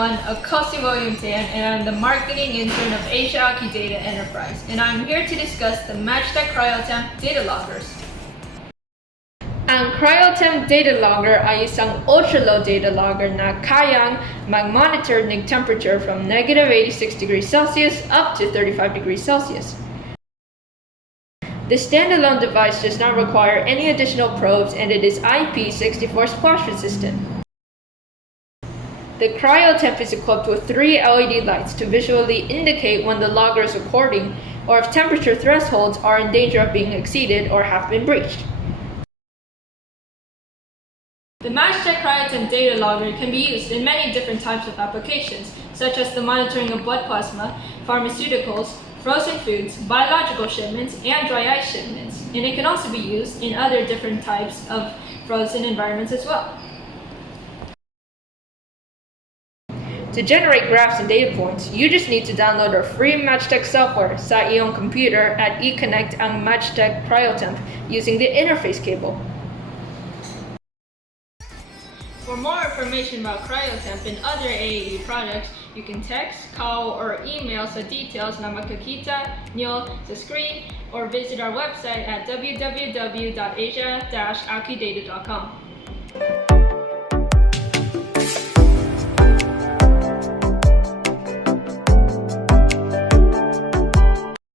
everyone, Akosi William-Tan, and I'm the marketing intern of AAE Data Enterprise, and I'm here to discuss the Madgetech CryoTemp data loggers. Ang CryoTemp data logger ay isang ultra-low data logger na kayang mag-monitor ng temperature from negative 86 degrees Celsius up to 35 degrees Celsius. The standalone device does not require any additional probes, and it is IP64 splash resistant. The CryoTemp is equipped with 3 LED lights to visually indicate when the logger is recording or if temperature thresholds are in danger of being exceeded or have been breached. The Madgetech CryoTemp data logger can be used in many different types of applications, such as the monitoring of blood plasma, pharmaceuticals, frozen foods, biological shipments, and dry ice shipments, and it can also be used in other different types of frozen environments as well. To generate graphs and data points, you just need to download our free Madgetech software sa iyong computer at i-connect ang Madgetech CryoTemp using the interface cable. For more information about CryoTemp and other AAE products, you can text, call, or email sa details na makikita nyo sa screen, or visit our website at www.asia-akidata.com.